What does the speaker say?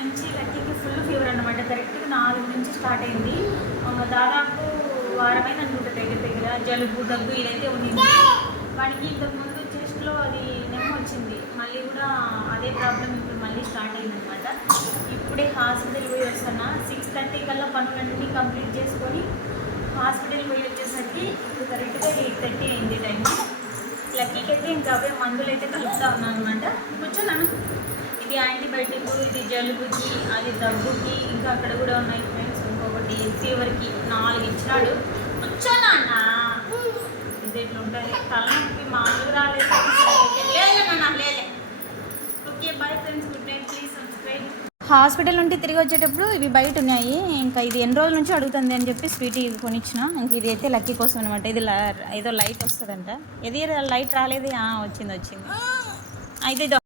నుంచి లక్కీకి full fever అనమాట కరెక్ట్గా నాలుగు నుంచి స్టార్ట్ అయింది. దాదాపు వారమైన అనుకుంటా దగ్గర దగ్గర. జలుబు దగ్గు ఇదైతే ఉండింది. వాడికి ఇంతకు ముందు చెస్ట్లో అది నెమ్మ వచ్చింది. మళ్ళీ కూడా అదే ప్రాబ్లం ఇప్పుడు మళ్ళీ స్టార్ట్ అయిందనమాట ఇప్పుడే హాస్పిటల్ పోయి వస్తున్నా. సిక్స్ థర్టీ కల్లా పనులన్నీ కంప్లీట్ చేసుకొని హాస్పిటల్ పోయి వచ్చేసరికి ఇప్పుడు కరెక్ట్గా ఎయిట్ థర్టీ అయింది టైం లక్కీకి అయితే ఇంకా అవే మందులు అయితే కలుపుతా ఉన్నాను అనమాట కూర్చున్నాను. ఇది యాంటీబయాటిక్ ఇది జలుబుకి అది దగ్గుకి ఇంకా అక్కడ కూడా ఉన్నాయి ఫ్రెండ్స్ ఇంకొకటి ఫీవర్కి నాలుగు ఇచ్చినాడు. వచ్చానా అన్న ఇది ఇట్లా ఉంటుంది? తలనొప్పి మామూలు రాలేదు లేలే నాన్న లేలే okay bye friends good night please subscribe hospital నుండి తిరిగి వచ్చేటప్పుడు ఇవి బయట ఉన్నాయి. ఇంకా ఇది ఎన్ని రోజుల నుంచి అడుగుతుంది అని చెప్పి స్వీట్ ఇవి కొనిచ్చిన. ఇంక ఇది అయితే లక్కీ కోసం అనమాట ఇది ఏదో లైట్ వస్తుందంట. ఇది లైట్ రాలేదు. వచ్చింది వచ్చింది. అయితే